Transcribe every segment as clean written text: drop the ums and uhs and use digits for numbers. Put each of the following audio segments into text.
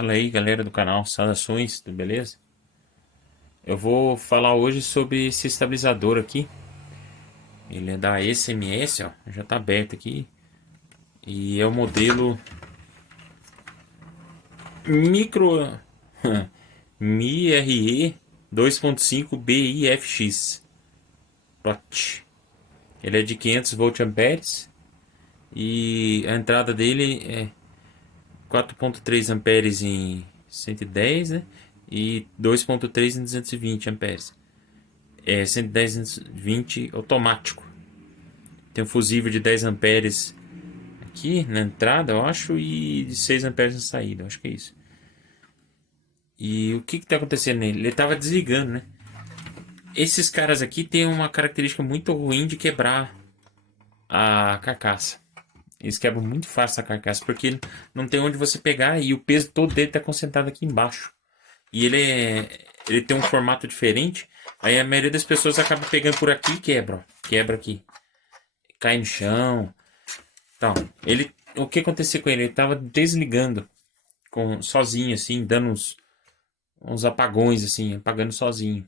Fala aí, galera do canal, saudações, tudo beleza? Eu vou falar hoje sobre esse estabilizador aqui. Ele é da SMS, ó, já tá aberto aqui. E é o modelo Micro Mi RE 2.5 BIFX Plot. Ele é de 500 volt amperes e a entrada dele é 4.3 amperes em 110, né? E 2.3 em 220 amperes. É 110, 220 automático. Tem um fusível de 10 amperes aqui na entrada, eu acho, e de 6 amperes na saída, eu acho que é isso. E o que está acontecendo nele? Ele estava desligando, né? Esses caras aqui têm uma característica muito ruim de quebrar a carcaça. Eles quebram muito fácil a carcaça, porque não tem onde você pegar e o peso todo dele está concentrado aqui embaixo. E ele tem um formato diferente, aí a maioria das pessoas acaba pegando por aqui e quebra, ó. Quebra aqui. Cai no chão. Então, o que acontecia com ele? Ele tava desligando sozinho, assim, dando uns apagões, assim, apagando sozinho.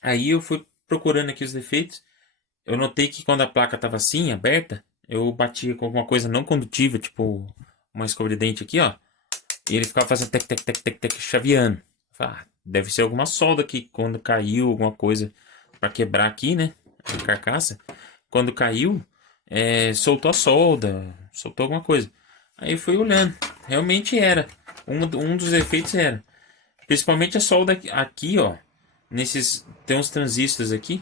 Aí eu fui procurando aqui os defeitos. Eu notei que quando a placa tava assim, aberta, eu batia com alguma coisa não condutiva, tipo uma escova de dente aqui, ó. E ele ficava fazendo tec, tec, tec, tec, tec, chaveando. Deve ser alguma solda que quando caiu, alguma coisa para quebrar aqui, né? A carcaça. Quando caiu, soltou a solda, soltou alguma coisa. Aí eu fui olhando. Realmente era. Um dos efeitos era. Principalmente a solda aqui, ó. Tem uns transistores aqui.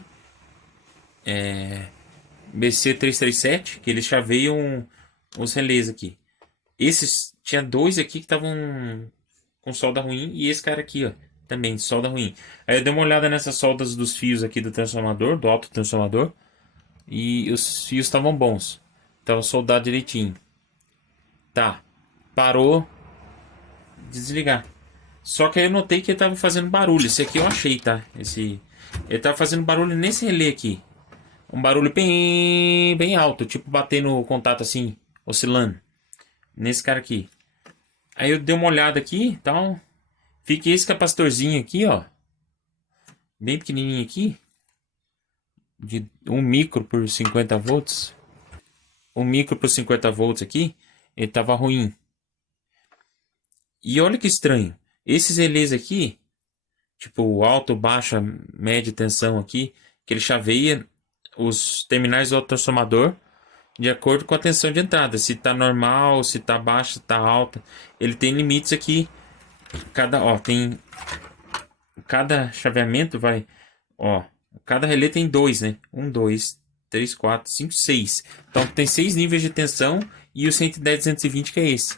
BC337, que eles chaveiam os relés aqui. Esses, tinha dois aqui que estavam com solda ruim. E esse cara aqui, ó. Também, solda ruim. Aí eu dei uma olhada nessas soldas dos fios aqui do transformador, do autotransformador. E os fios estavam bons. Tava soldado direitinho. Tá. Parou de desligar. Só que aí eu notei que ele tava fazendo barulho. Esse aqui eu achei, tá? Ele tava fazendo barulho nesse relé aqui. Um barulho bem alto. Tipo batendo o contato assim, oscilando. Nesse cara aqui. Aí eu dei uma olhada aqui e tal. Fiquei esse capacitorzinho aqui, ó. Bem pequenininho aqui. De 1 micro por 50 volts. 1 micro por 50 volts aqui. Ele tava ruim. E olha que estranho. Esses relés aqui, tipo alto, baixa, média tensão aqui, que ele chaveia os terminais do transformador de acordo com a tensão de entrada. Se tá normal, se tá baixa, se tá alta. Ele tem limites aqui. Cada chaveamento vai, ó, cada relé tem dois, né? Um, dois, três, quatro, cinco, seis. Então tem 6 níveis de tensão e o 110, 220 que é esse.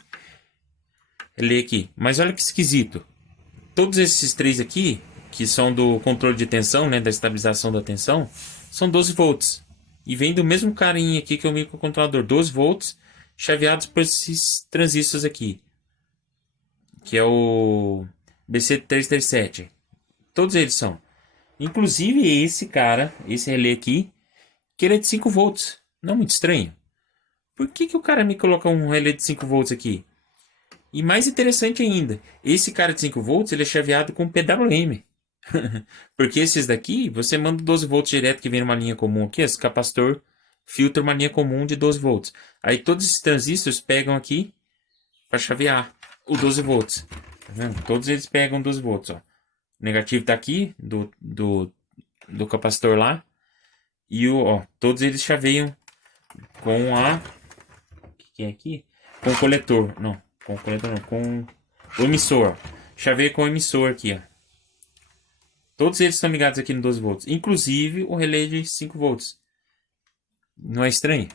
Relé aqui. Mas olha que esquisito. Todos esses três aqui, que são do controle de tensão, né, da estabilização da tensão, são 12 volts. E vem do mesmo carinha aqui que é o microcontrolador, 12 volts, chaveados por esses transistores aqui, que é o BC337. Todos eles são. Inclusive esse cara, esse relé aqui, que ele é de 5 volts. Não muito estranho. Por que o cara me coloca um relé de 5 volts aqui? E mais interessante ainda, esse cara de 5 volts ele é chaveado com PWM. Porque esses daqui, você manda 12 volts direto que vem numa linha comum aqui, esse capacitor filtra uma linha comum de 12 volts. Aí todos esses transistores pegam aqui para chavear o 12 volts. Tá vendo? Todos eles pegam 12 volts. Ó. O negativo tá aqui do capacitor lá. E todos eles chaveiam com a... O que é aqui? Com o coletor. Não, com o coletor não. Com o emissor. Chaveia com o emissor aqui, ó. Todos eles estão ligados aqui no 12 volts. Inclusive o relé de 5 volts. Não é estranho?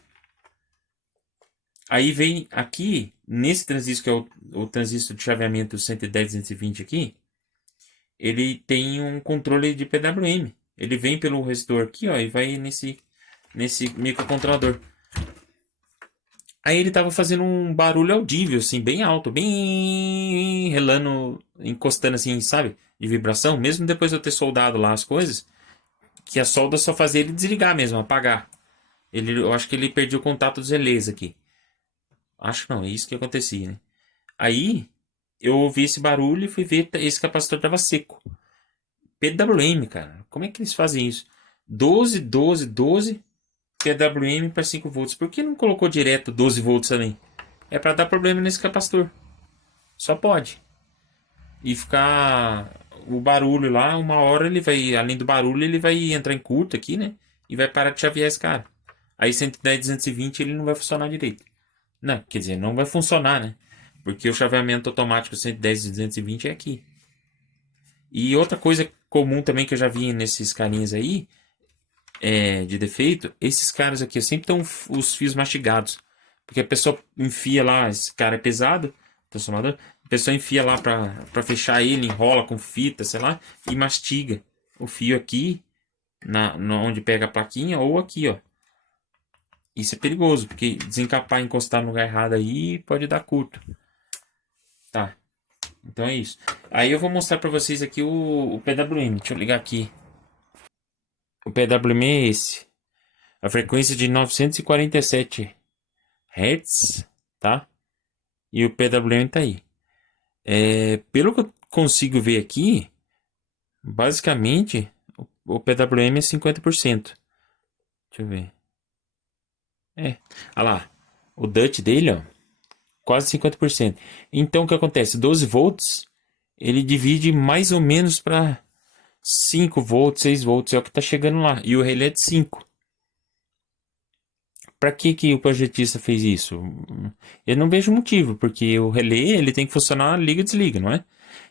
Aí vem aqui, nesse transistor, que é o transistor de chaveamento 110, 220 aqui. Ele tem um controle de PWM. Ele vem pelo resistor aqui, ó, e vai nesse microcontrolador. Aí ele tava fazendo um barulho audível, assim, bem alto, bem relando, encostando assim, sabe? De vibração, mesmo depois de eu ter soldado lá as coisas, que a solda só fazia ele desligar mesmo, apagar. Eu acho que ele perdia o contato dos relés aqui. Acho que não, é isso que acontecia, né? Aí, eu ouvi esse barulho e fui ver, esse capacitor tava seco. PWM, cara. Como é que eles fazem isso? 12, 12, 12 PWM para 5 volts. Por que não colocou direto 12 volts também? É para dar problema nesse capacitor. Só pode. E ficar o barulho lá, uma hora ele vai, além do barulho, ele vai entrar em curto aqui, né? E vai parar de chavear esse cara. Aí 110, 220 ele não vai funcionar direito. Não, quer dizer, não vai funcionar, né? Porque o chaveamento automático 110 e 220 é aqui. E outra coisa comum também que eu já vi nesses carinhas aí, de defeito, esses caras aqui sempre estão os fios mastigados. Porque a pessoa enfia lá, esse cara é pesado, transformador, a pessoa enfia lá pra fechar ele, enrola com fita, sei lá, e mastiga o fio aqui, onde pega a plaquinha, ou aqui, ó. Isso é perigoso, porque desencapar e encostar no lugar errado aí pode dar curto. Tá, então é isso. Aí eu vou mostrar pra vocês aqui o PWM. Deixa eu ligar aqui. O PWM é esse. A frequência de 947 Hz, tá? E o PWM tá aí. Pelo que eu consigo ver aqui, basicamente, o PWM é 50%. Deixa eu ver. Olha lá. O DUT dele, ó, quase 50%. Então, o que acontece? 12 volts, ele divide mais ou menos para 5 volts, 6 volts, é o que tá chegando lá. E o relé é de 5. Para que o projetista fez isso? Eu não vejo motivo, porque o relé ele tem que funcionar liga e desliga, não é?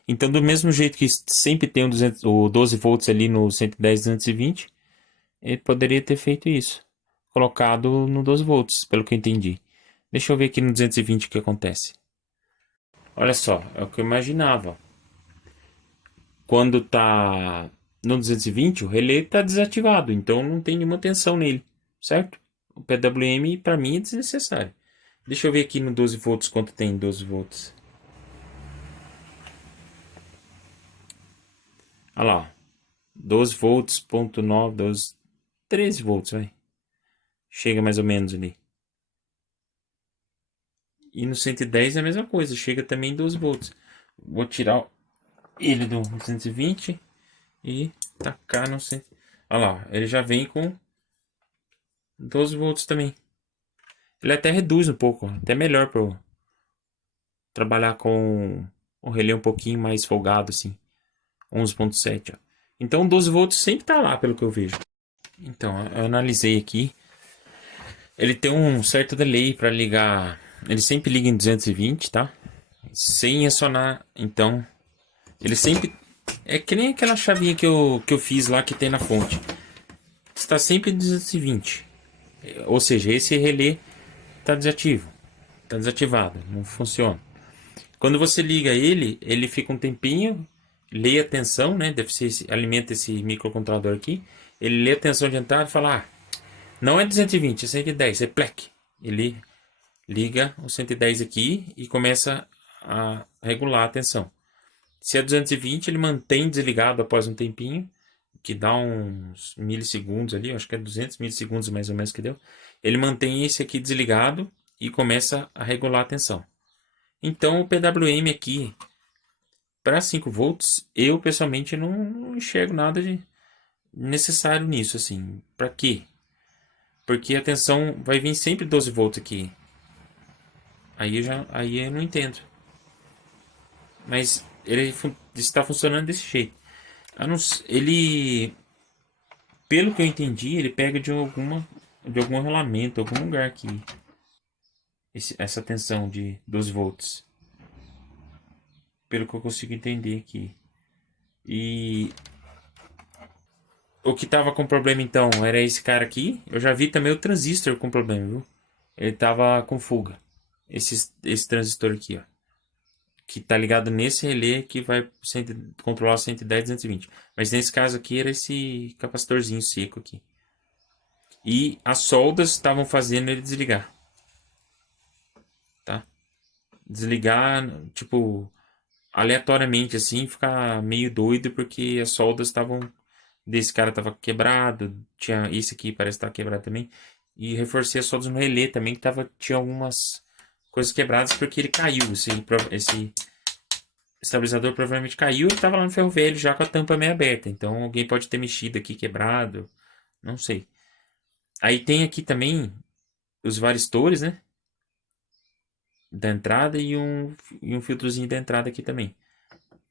Então, do mesmo jeito que sempre tem o 12 volts ali no 110, 220, ele poderia ter feito isso. Colocado no 12 volts, pelo que eu entendi. Deixa eu ver aqui no 220 o que acontece. Olha só, é o que eu imaginava. Quando tá no 220, o relé está desativado, então não tem nenhuma tensão nele, certo? O PWM para mim é desnecessário. Deixa eu ver aqui no 12 volts quanto tem 12 volts. Olha lá, 12 volts, ponto 9, 12, 13 volts, vai. Chega mais ou menos ali. E no 110 é a mesma coisa, chega também em 12 volts. Vou tirar ele do 220 e tacar no 100. Olha lá, ele já vem com 12 volts também. Ele até reduz um pouco, até melhor para trabalhar com o relé um pouquinho mais folgado assim, 11.7, ó. Então 12 volts sempre tá lá, pelo que eu vejo. Então, eu analisei aqui. Ele tem um certo delay para ligar. Ele sempre liga em 220, tá? Sem acionar. Então, ele sempre. É que nem aquela chavinha que eu fiz lá que tem na fonte. Está sempre em 220. Ou seja, esse relé está desativo. Está desativado. Não funciona. Quando você liga ele, ele fica um tempinho. Lê a tensão, né? Deve ser, alimenta esse microcontrolador aqui. Ele lê a tensão de entrada e fala: ah, não é 220, é 110, é plec. Ele liga o 110 aqui e começa a regular a tensão. Se é 220, ele mantém desligado após um tempinho, que dá uns milissegundos ali, acho que é 200 milissegundos mais ou menos que deu. Ele mantém esse aqui desligado e começa a regular a tensão. Então o PWM aqui, para 5 volts, eu pessoalmente não enxergo nada de necessário nisso, assim. Para quê? Porque a tensão vai vir sempre 12 volts aqui. Aí eu não entendo. Mas ele está funcionando desse jeito. Ele, pelo que eu entendi, ele pega de algum rolamento, algum lugar aqui. Essa tensão de 12 volts. Pelo que eu consigo entender aqui. E o que tava com problema então era esse cara aqui. Eu já vi também o transistor com problema, viu? Ele tava com fuga. Esse transistor aqui, ó. Que tá ligado nesse relé que vai controlar o 110, 220. Mas nesse caso aqui era esse capacitorzinho seco aqui. E as soldas estavam fazendo ele desligar. Tá? Desligar, tipo, aleatoriamente assim, ficar meio doido porque as soldas estavam. Desse cara tava quebrado. Tinha esse aqui, parece que tá quebrado também. E reforcei as soldas no relé também, que tinha algumas coisas quebradas porque ele caiu. Esse estabilizador provavelmente caiu e tava lá no ferro velho já com a tampa meio aberta. Então alguém pode ter mexido aqui, quebrado. Não sei. Aí tem aqui também os varistores, né? Da entrada e um filtrozinho da entrada aqui também.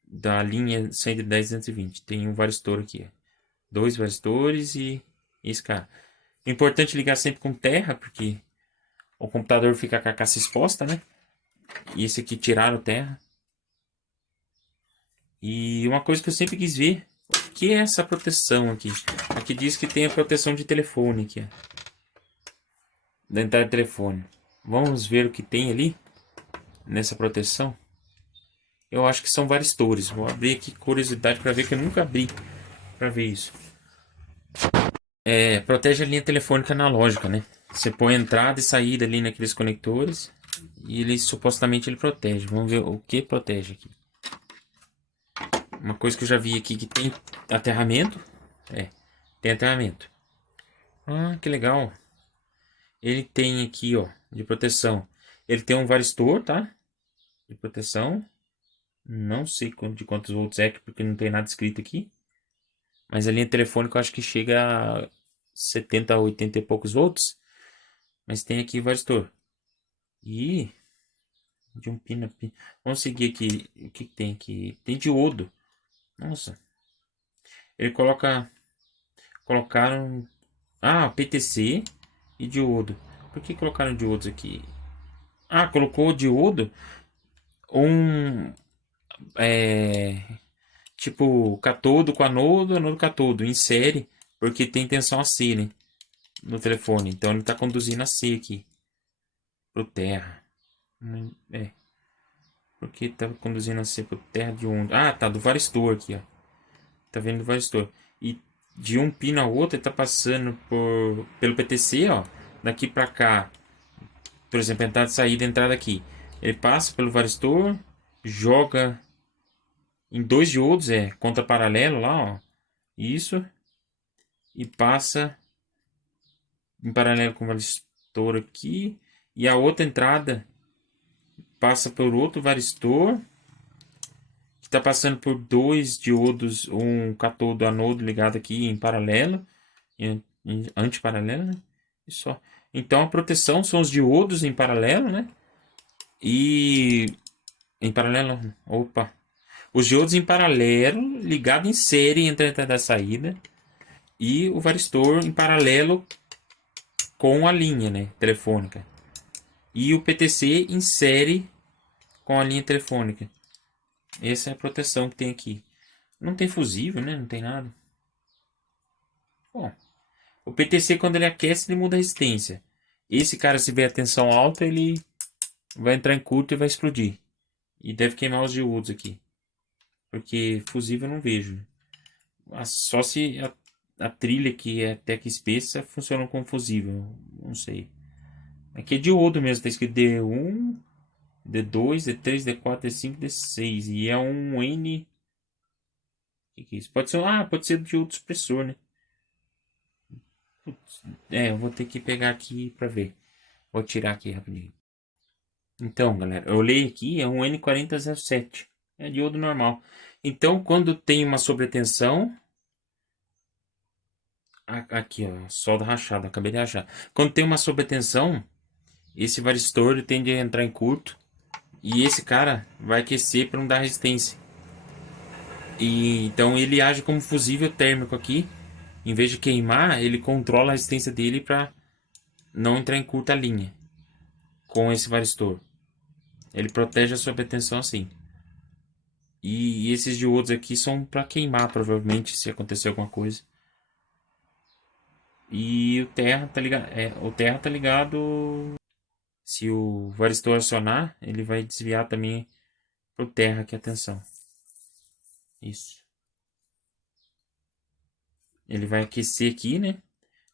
Da linha 110 220. Tem um varistor aqui. Dois varistores e esse cara. É importante ligar sempre com terra, porque o computador fica com a caça exposta, né? E esse aqui tiraram terra. E uma coisa que eu sempre quis ver, o que é essa proteção aqui? Aqui diz que tem a proteção de telefone aqui, ó. Da entrada de telefone. Vamos ver o que tem ali nessa proteção. Eu acho que são varistores. Vou abrir aqui curiosidade para ver que eu nunca abri para ver isso. Protege a linha telefônica analógica, né? Você põe entrada e saída ali naqueles conectores e ele supostamente ele protege. Vamos ver o que protege aqui. Uma coisa que eu já vi aqui que tem aterramento. Tem aterramento. Ah, que legal. Ele tem aqui, ó, de proteção. Ele tem um varistor, tá? De proteção. Não sei de quantos volts é, porque não tem nada escrito aqui. Mas a linha telefônica eu acho que chega a 70, 80 e poucos volts. Mas tem aqui varistor. E de um pino a pino. Vamos seguir aqui. O que tem aqui? Tem diodo. Nossa. Ele colocaram. Ah, PTC e diodo. Por que colocaram diodos aqui? Ah, colocou o diodo. Um. É, tipo, catodo com anodo, anodo catodo. Em série. Porque tem tensão a C, né? No telefone. Então ele está conduzindo a C aqui. Pro terra. É. Porque tá conduzindo a C pro terra de onde? Ah, tá. Do varistor aqui, ó. Tá vendo do varistor. E de um pino ao outro ele tá passando pelo PTC, ó. Daqui pra cá. Por exemplo, entrada, saída, entrada aqui. Ele passa pelo varistor. Joga em dois diodos, contra paralelo lá, ó. Isso. E passa em paralelo com o varistor aqui. E a outra entrada passa por outro varistor. Que está passando por dois diodos, um catodo anodo ligado aqui em paralelo. Em antiparalelo, né? E só. Então a proteção são os diodos em paralelo, né? E. Em paralelo. Opa! Os diodos em paralelo, ligado em série entre a entrada e a saída. E o varistor em paralelo com a linha, né, telefônica. E o PTC em série com a linha telefônica. Essa é a proteção que tem aqui. Não tem fusível, né? Não tem nada. Bom, o PTC quando ele aquece, ele muda a resistência. Esse cara, se tiver a tensão alta, ele vai entrar em curto e vai explodir. E deve queimar os diodos aqui. Porque fusível eu não vejo. Só se a trilha que é até que espessa funciona como fusível. Não sei. Aqui é diodo mesmo. Tá escrito D1, D2, D3, D4, D5, D6. E é um N. O que é isso? Pode ser diodo supressor, né? Putz, eu vou ter que pegar aqui pra ver. Vou tirar aqui rapidinho. Então, galera, eu olhei aqui, é um N4007. É diodo normal. Então, quando tem uma sobretensão. Aqui, ó, solda rachada, acabei de rachar. Quando tem uma sobretensão, esse varistor ele tende a entrar em curto. E esse cara vai aquecer para não dar resistência. E então ele age como fusível térmico aqui. Em vez de queimar, ele controla a resistência dele para não entrar em curta linha com esse varistor. Ele protege a sobretensão assim. E esses diodos aqui são para queimar, provavelmente, se acontecer alguma coisa. E o terra tá ligado. O terra tá ligado. Se o varistor acionar, ele vai desviar também pro terra aqui a tensão. Isso. Ele vai aquecer aqui, né?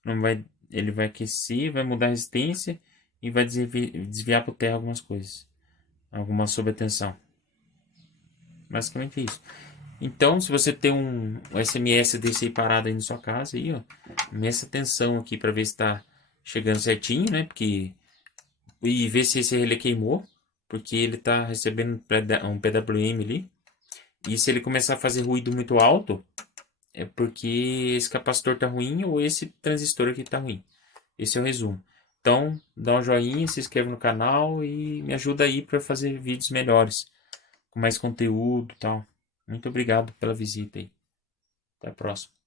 Não vai, ele vai aquecer, vai mudar a resistência e vai desviar pro terra algumas coisas. Alguma sobretensão. Basicamente isso. Então, se você tem um SMS desse aí parado aí na sua casa, aí, ó, meça a tensão aqui para ver se tá chegando certinho, né? Porque e ver se esse relé queimou, porque ele tá recebendo um PWM ali. E se ele começar a fazer ruído muito alto, é porque esse capacitor tá ruim ou esse transistor aqui tá ruim. Esse é o resumo. Então, dá um joinha, se inscreve no canal e me ajuda aí para fazer vídeos melhores, com mais conteúdo e tal. Muito obrigado pela visita aí. Até a próxima.